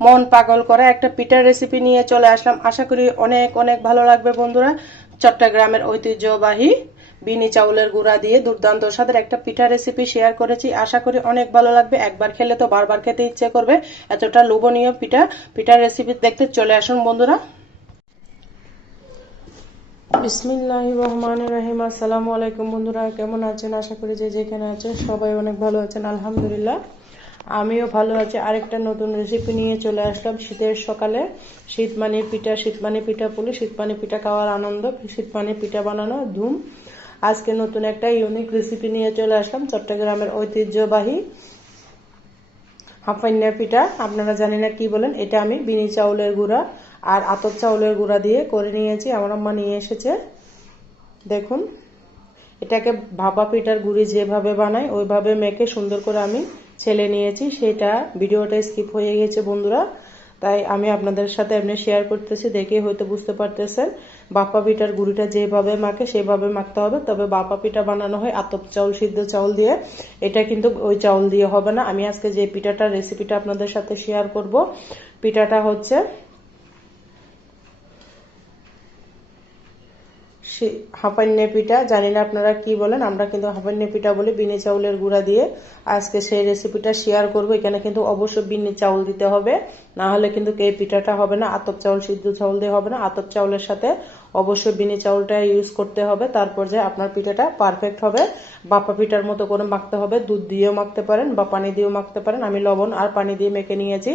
মন পাগল করা একটা পিঠার রেসিপি নিয়ে চলে আসলাম। আশা করি অনেক অনেক ভালো লাগবে বন্ধুরা। চট্টগ্রামের ঐতিহ্যবাহী বিনি চাউলের গুঁড়া দিয়ে দুর্দান্ত স্বাদের একটা পিঠা রেসিপি শেয়ার করেছি। আশা করি অনেক ভালো লাগবে। একবার খেলে তো বারবার খেতে ইচ্ছে করবে। এতটা লোভনীয় পিঠার রেসিপি দেখতে চলে আসুন বন্ধুরা। বিসমিল্লাহির রহমানির রহিম। আসসালামু আলাইকুম বন্ধুরা, কেমন আছেন? আশা করি যে যেখানে আছেন সবাই অনেক ভালো আছেন। আলহামদুলিল্লাহ আমিও ভালো আছি। আরেকটা নতুন রেসিপি নিয়ে চলে আসলাম শীতের সকালে। শীতমানি পিঠা পুলি, শীতমানি পিঠা খাওয়ার আনন্দ, শীতমানি পিঠা বানানো ধুম। আজকে নতুন একটা ইউনিক রেসিপি নিয়ে চলে আসলাম। চট্টগ্রামের ঐতিহ্যবাহী হাফাইন্যা পিঠা, আপনারা জানি না কি বলেন। এটা আমি বিনি চাউলের গুঁড়া আর আতপ চাউলের গুঁড়া দিয়ে করে নিয়েছি। আমার আম্মা নিয়ে এসেছে। দেখুন, এটাকে ভাপা পিঠার গুঁড়ি যেভাবে বানায় ওইভাবে মেখে সুন্দর করে আমি ছেলে নিয়েছি। সেটা ভিডিওটা স্কিপ হয়ে গেছে বন্ধুরা, তাই আমি আপনাদের সাথে এমনি শেয়ার করতেছি, দেখে হয়তো বুঝতে পারতেছেন। বাপা পিঠার গুঁড়িটা যেভাবে মাখে সেভাবে মাখতে হবে। তবে বাপা পিঠা বানানো হয় আতপ চাউল, সিদ্ধ চাউল দিয়ে। এটা কিন্তু ওই চাউল দিয়ে হবে না। আমি আজকে যে পিঠাটার রেসিপিটা আপনাদের সাথে শেয়ার করব, পিঠাটা হচ্ছে হাঁপান্নে পিঠা। জানি না আপনারা কি বলেন, আমরা কিন্তু হাঁপান্নে পিঠা বলি। বিনি চাউলের গুঁড়া দিয়ে আজকে সেই রেসিপিটা শেয়ার করব। এখানে কিন্তু অবশ্যই বিনি চাউল দিতে হবে, না হলে কিন্তু এই পিঠাটা হবে না। আতপ চাউল, সিদ্ধ চাউল দিয়ে হবে না। আতপ চাউলের সাথে অবশ্যই বিনি চাউলটা ইউজ করতে হবে, তারপর যে আপনার পিঠাটা পারফেক্ট হবে। বাপা পিঠার মতো করে মাখতে হবে। দুধ দিয়েও মাখতে পারেন বা পানি দিয়েও মাখতে পারেন। আমি লবণ আর পানি দিয়ে মেখে নিয়েছি,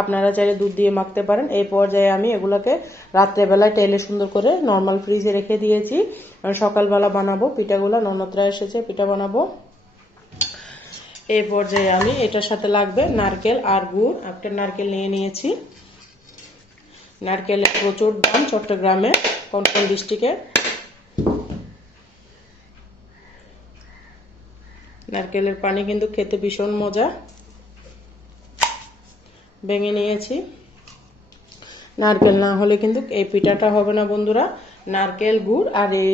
আপনারা চাইলে দুধ দিয়ে মাখতে পারেন। এই পর্যায়ে আমি এগুলোকে রাত্রেবেলায় তেলে সুন্দর করে নর্মাল ফ্রিজে রেখে দিয়েছি। সকালবেলা বানাবো পিঠাগুলো। ননদরা এসেছে, পিঠা বানাবো। এই পর্যায়ে আমি এটার সাথে লাগবে নারকেল আর গুড়। একটা নারকেল নিয়ে নিয়েছি। নারকেলের প্রচুর দাম চট্টগ্রামে, কোন ডিস্ট্রিক্টে। নারকেলের পানি কিন্তু খেতে ভীষণ মজা। ভেঙে নিয়েছি। নারকেল না হলে কিন্তু এই পিঠাটা হবে না বন্ধুরা। নারকেল, গুড় আর এই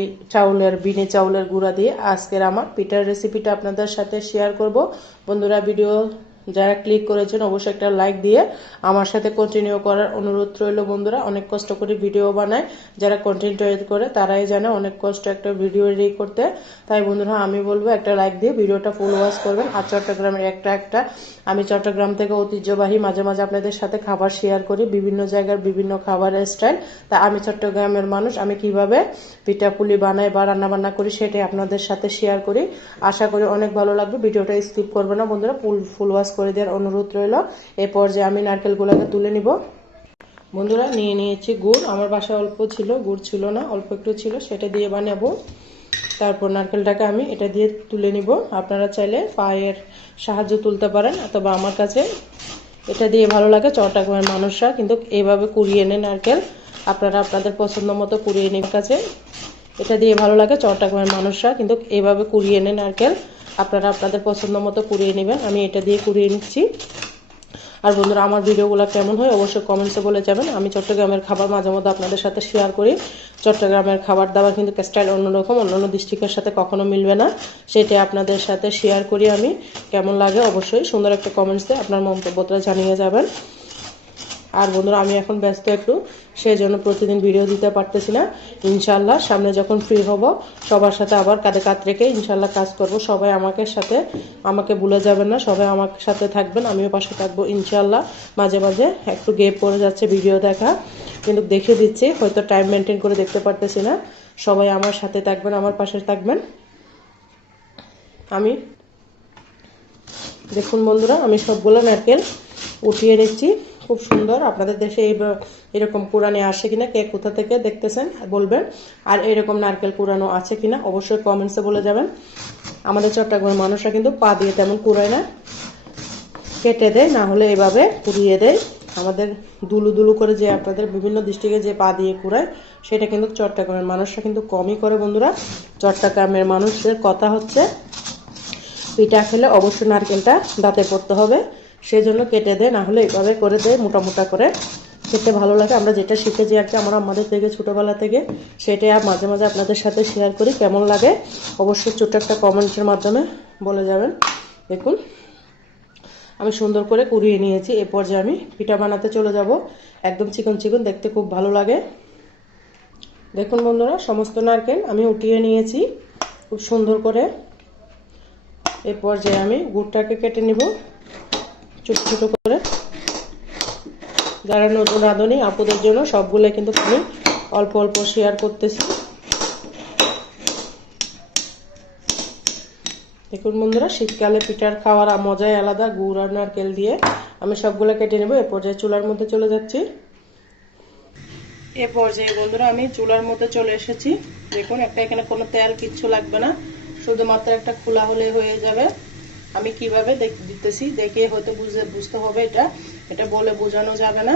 বিনি চাউলের গুঁড়া দিয়ে আজকের আমার পিঠার রেসিপিটা আপনাদের সাথে শেয়ার করব বন্ধুরা। ভিডিও যারা ক্লিক করেছেন অবশ্যই একটা লাইক দিয়ে আমার সাথে কন্টিনিউ করার অনুরোধ রইল বন্ধুরা। অনেক কষ্ট করে ভিডিও বানায়, যারা কন্টেন্ট তৈরি করে তারাই জানে অনেক কষ্ট একটা ভিডিও রেডি করতে। তাই বন্ধুরা আমি বলবো একটা লাইক দিয়ে ভিডিওটা ফুল ওয়াচ করবেন। আর চট্টগ্রামের একটা আমি চট্টগ্রাম থেকে ঐতিহ্যবাহী মাঝে মাঝে আপনাদের সাথে খাবার শেয়ার করি, বিভিন্ন জায়গার বিভিন্ন খাবারের স্টাইল। তা আমি চট্টগ্রামের মানুষ, আমি কিভাবে পিঠা পুলি বানাই বা রান্না বান্না করি সেটাই আপনাদের সাথে শেয়ার করি। আশা করি অনেক ভালো লাগবে। ভিডিওটা স্কিপ করবে না বন্ধুরা, ফুল ওয়াচ করে দেওয়ার অনুরোধ রইল। এই পর্যায়ে আমি নারকেলগুলোকে তুলে নিব বন্ধুরা। নিয়ে নিয়েছি গুড়। আমার বাসায় অল্প ছিল, গুড় ছিল না, অল্প একটু ছিল, সেটা দিয়ে বানাবো। তারপর নারকেলটাকে আমি এটা দিয়ে তুলে নিব। আপনারা চাইলে পায়ের সাহায্য তুলতে পারেন, অথবা আমার কাছে এটা দিয়ে ভালো লাগে। চট্টগ্রামের মানুষরা কিন্তু এইভাবে কুড়িয়ে নেয় নারকেল। আপনারা আপনাদের পছন্দ মতো কুড়িয়ে নিন। কাছে এটা দিয়ে ভালো লাগে। চট্টগ্রামের মানুষরা কিন্তু এইভাবে কুড়িয়ে নেয় নারকেল। আপনারা আপনাদের পছন্দ মতো কুড়িয়ে নেবেন। আমি এটা দিয়ে কুড়িয়ে নিচ্ছি। আর বন্ধুরা আমার ভিডিওগুলো কেমন হয় অবশ্যই কমেন্টসে বলে যাবেন। আমি চট্টগ্রামের খাবার মাঝে মধ্যে আপনাদের সাথে শেয়ার করি। চট্টগ্রামের খাবার দাবার কিন্তু স্টাইল অন্যরকম, অন্যান্য ডিস্ট্রিক্টের সাথে কখনো মিলবে না। সেটা আপনাদের সাথে শেয়ার করি আমি। কেমন লাগে অবশ্যই সুন্দর একটা কমেন্টস দিয়ে আপনার মন্তব্যটা জানিয়ে যাবেন। আর বন্ধুরা আমি এখন ব্যস্ত একটু, সেই জন্য প্রতিদিন ভিডিও দিতে পারতেছি না। ইনশাল্লাহ সামনে যখন ফ্রি হব সবার সাথে আবার কাঁধে কাঁধ রেখে ইনশাল্লাহ কাজ করব। সবাই আমাকে ভুলে যাবেন না, সবাই আমার সাথে থাকবেন, আমিও পাশে থাকবো ইনশাল্লাহ। মাঝে মাঝে একটু গ্যাপ পড়ে যাচ্ছে ভিডিও দেখা, কিন্তু দেখে দিচ্ছি, হয়তো টাইম মেনটেন করে দেখতে পারতেছি না। সবাই আমার সাথে থাকবেন, আমার পাশে থাকবেন। আমি দেখুন বন্ধুরা, আমি সবগুলো নারকেল উঠিয়ে নিচ্ছি। খুব সুন্দর। আপনাদের দেশে এরকম কুড়ানি আসে কিনা, কে কোথা থেকে দেখতেছেন বলবেন। আর এরকম নারকেল কুড়ানো আছে কিনা অবশ্যই কমেন্টসে বলে যাবেন। আমাদের চট্টগ্রামের মানুষরা কিন্তু পা দিয়ে তেমন কুড়ায় না, কেটে দেয়, না হলে এভাবে কুড়িয়ে দেয়। আমাদের দুলু দুলু করে যে আপনাদের বিভিন্ন ডিস্ট্রিক্টে যে পা দিয়ে কুড়ায়, সেটা কিন্তু চট্টগ্রামের মানুষরা কিন্তু কমই করে বন্ধুরা। চট্টগ্রামের মানুষের কথা হচ্ছে পিঠা খেলে অবশ্যই নারকেলটা দাঁতে পড়তে হবে, সেজন্য কেটে দেয়, না হলে এইভাবে করে দেয় মোটা মোটা করে। খেতে ভালো লাগে। আমরা যেটা শিখেছি আর কি আমরা আমাদের থেকে ছোটোবেলা থেকে, সেটাই আর মাঝে মাঝে আপনাদের সাথে শেয়ার করি। কেমন লাগে অবশ্যই ছোট্ট একটা কমেন্টের মাধ্যমে বলে যাবেন। দেখুন আমি সুন্দর করে কুড়িয়ে নিয়েছি। এ পর্যায়ে আমি পিঠা বানাতে চলে যাব। একদম চিকন চিকন, দেখতে খুব ভালো লাগে। দেখুন বন্ধুরা, সমস্ত নারকেল আমি উঠিয়ে নিয়েছি খুব সুন্দর করে। এ পর্যায়ে আমি গুড়টাকে কেটে নিব ছোট ছোট করে। যারা নতুন রাঁধুনি আপুদের জন্য সবগুলো কিন্তু আমি অল্প অল্প শেয়ার করতেছি। দেখুন বন্ধুরা, শীতকালে পিঠার খাওয়ার মজাই আলাদা। গুড় আর নারকেল দিয়ে আমি সবগুলো কেটে নেব। এ পর্যায়ে চুলার মধ্যে চলে যাচ্ছি। এ পর্যায়ে বন্ধুরা আমি চুলার মধ্যে চলে এসেছি। দেখুন, এখানে কোনো তেল কিচ্ছু লাগবে না, শুধুমাত্র একটা খোলা হলে হয়ে যাবে। আমি কিভাবে দিতেছি দেখে হয়তো বুঝতে হবে, এটা বলে বোঝানো যাবে না।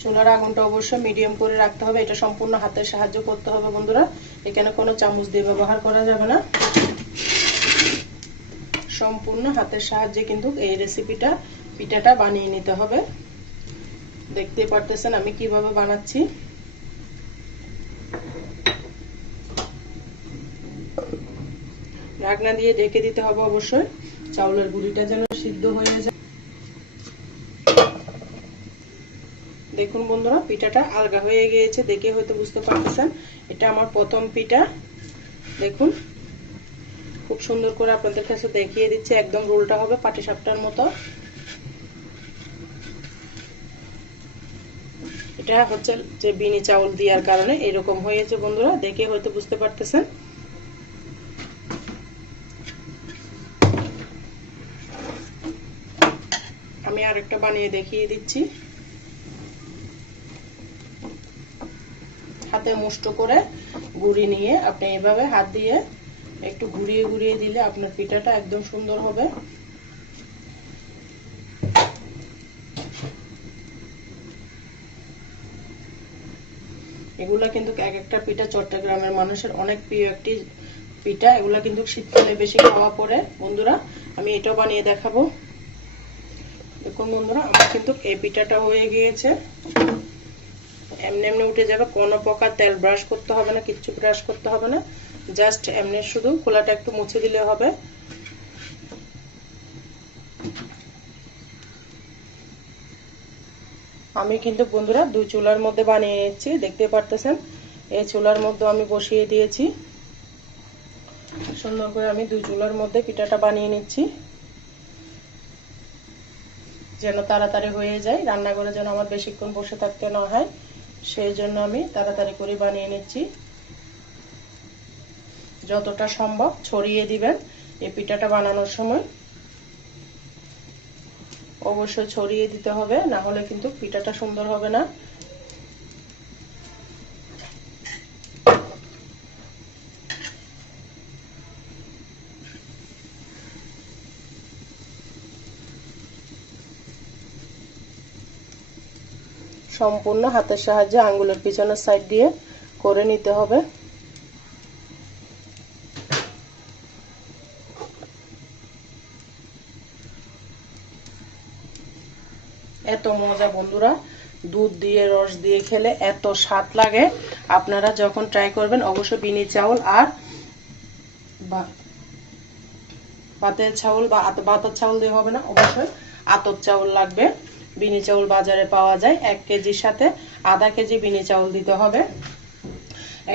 চুলার আগুনটা অবশ্যই মিডিয়াম করে রাখতে হবে। এটা সম্পূর্ণ হাতের সাহায্য করতে হবে বন্ধুরা, এখানে কোনো চামচ দিয়ে ব্যবহার করা যাবে না। সম্পূর্ণ হাতের সাহায্যে কিন্তু এই পিঠাটা বানিয়ে নিতে হবে। দেখতে পারতেছেন আমি কিভাবে বানাচ্ছি। ঢাকনা দিয়ে ঢেকে দিতে হবে অবশ্যই, চাউলের গুঁড়িটা যেন সিদ্ধ হয়ে যায়। দেখুন বন্ধুরা, পিঠাটা আলগা হয়ে গিয়েছে, দেখে হয়তো বুঝতে পারতেছেন এটা আমার প্রথম পিঠা। দেখুন খুব সুন্দর করে আপনাদের কাছে দেখিয়ে দিচ্ছি, একদম রোলটা হবে পাটিসাপটার মতো। এটা হচ্ছে যে বিনি চাউল দেওয়ার কারণে এরকম হয়েছে বন্ধুরা, দেখে হয়তো বুঝতে পারতেছেন। আমি আরেকটা বানিয়ে দেখিয়ে দিচ্ছি। হাতে মুষ্টো করে গুঁড়ি নিয়ে আপনি এইভাবে হাত দিয়ে একটু ঘুরিয়ে ঘুরিয়ে দিলে আপনার পিঠাটা একদম সুন্দর হবে। এগুলা কিন্তু এক একটা পিঠা চট্টগ্রামের মানুষের অনেক প্রিয় একটি পিঠা। এগুলা কিন্তু শীতকালে বেশি খাওয়া পড়ে বন্ধুরা। আমি এটাও বানিয়ে দেখাবো। দেখুন বন্ধুরা, আমার কিন্তু এই পিঠাটা হয়ে গিয়েছে। এমনি এমনি উঠে যাবে, কোনো প্রকার তেল ব্রাশ করতে হবে না, কিচ্ছু ব্রাশ করতে হবে না। জাস্ট এমনি শুধু খোলাটা একটু মুছে দিলে হবে। আমি কিন্তু বন্ধুরা দুই চুলার মধ্যে বানিয়ে নিচ্ছি, দেখতে পারতেছেন। এই চুলার মধ্যে আমি বসিয়ে দিয়েছি। সুন্দর করে আমি দুই চুলার মধ্যে পিঠাটা বানিয়ে নিচ্ছি, যেন তাড়াতাড়ি হয়ে যায়। রান্নাঘরে যেন আমার বেশিক্ষণ বসে থাকতে না হয়, সেই জন্য আমি তাড়াতাড়ি করে বানিয়ে নিচ্ছি। যতটা সম্ভব ছড়িয়ে দিবেন এই পিঠাটা বানানোর সময়, অবশ্যই ছড়িয়ে দিতে হবে, না হলে কিন্তু পিঠাটা সুন্দর হবে না। সম্পূর্ণ হাতের সাহায্যে আঙ্গুলের পিছনের সাইড দিয়ে করে নিতে হবে। এত মজা বন্ধুরা, দুধ দিয়ে রস দিয়ে খেলে এত স্বাদ লাগে। আপনারা যখন ট্রাই করবেন অবশ্যই বিনি চাউল আর ভাতের চাউল বা ভাতের চাউল দিয়ে হবে না, অবশ্যই আতপ চাউল লাগবে। বিনি চাউল বাজারে পাওয়া যায়। 1 কেজির সাথে আধা কেজি বিনি চাউল দিতে হবে।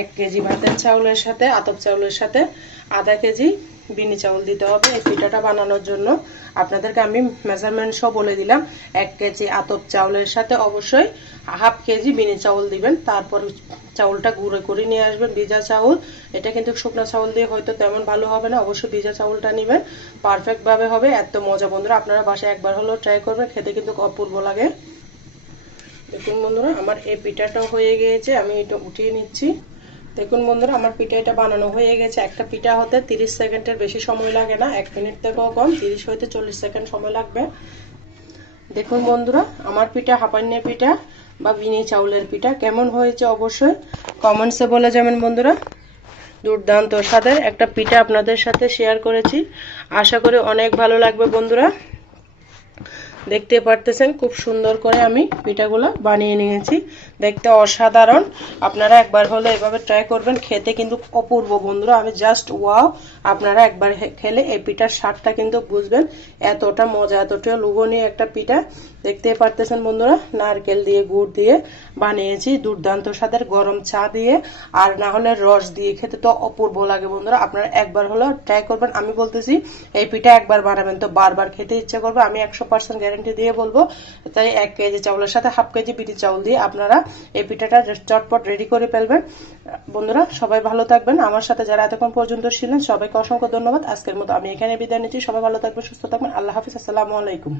1 কেজি ভাতের চাউলের সাথে আতপ চাউলের সাথে আধা কেজি বিনি চাউল দিতে হবে এই পিঠাটা বানানোর জন্য। আপনাদেরকে আমি মেজারমেন্ট সহ বলে দিলাম। 1 কেজি আতপ চাউলের সাথে অবশ্যই হাফ কেজি বিনি চাউল দিবেন। তারপর চাউলটা গুঁড়ো করে নিয়ে আসবেন, ভিজা চাউল। এটা কিন্তু শুকনো চাউল দিয়ে হয়তো তেমন ভালো হবে না, অবশ্যই ভিজা চাউলটা নেবেন, পারফেক্ট ভাবে হবে। এত মজা বন্ধুরা, আপনারা বাসায় একবার হলেও ট্রাই করবেন, খেতে কিন্তু অপূর্ব লাগে। দেখুন বন্ধুরা, আমার এই পিঠাটাও হয়ে গিয়েছে, আমি এটা উঠিয়ে নিচ্ছি। দেখুন বন্ধুরা, আমার পিঠাটা বানানো হয়ে গেছে। একটা পিঠা হতে 30 সেকেন্ডের বেশি সময় লাগে না, 1 মিনিট থেকেও কম, 30 হইতে 40 সেকেন্ড সময় লাগবে। দেখুন বন্ধুরা, আমার পিঠা হাঁপান্নের পিঠা বা বিনি চাউলের পিঠা কেমন হয়েছে অবশ্যই কমেন্টসে বলে যাবেন বন্ধুরা। দুর্দান্ত স্বাদের একটা পিঠা আপনাদের সাথে শেয়ার করেছি, আশা করি অনেক ভালো লাগবে বন্ধুরা। দেখতে পারতেছেন খুব সুন্দর করে আমি পিঠাগুলো বানিয়ে নিয়েছি। দেখতে অসাধারণ। আপনারা একবার হলে এভাবে ট্রাই করবেন, খেতে কিন্তু অপূর্ব বন্ধুরা, আমি জাস্ট ওয়াও। আপনারা একবার খেলে এই পিঠার স্বাদটা কিন্তু বুঝবেন, এতটা মজা, এতটা লোভনীয় একটা পিঠা। দেখতেই পারতেছেন বন্ধুরা, নারকেল দিয়ে গুড় দিয়ে বানিয়েছি, দুর্দান্ত স্বাদের, গরম চা দিয়ে আর না হলে রস দিয়ে খেতে তো অপূর্ব লাগে বন্ধুরা। আপনারা একবার হলে ট্রাই করবেন, আমি বলতেছি এই পিঠা একবার বানাবেন তো বারবার খেতে ইচ্ছে করবে, আমি 100% গ্যারান্টি দিয়ে বলবো। তাই 1 কেজি চাউলের সাথে হাফ কেজি বিটি চাউল দিয়ে আপনারা এই পিঠাটা চটপট রেডি করে ফেলবেন বন্ধুরা। সবাই ভালো থাকবেন, আমার সাথে যারা এতক্ষণ পর্যন্ত ছিলেন সবাইকে অসংখ্য ধন্যবাদ। আজকের মতো আমি এখানে বিদায় নিচ্ছি। সবাই ভালো থাকবেন, সুস্থ থাকবেন, আল্লাহ হাফিজ, আসসালামু আলাইকুম।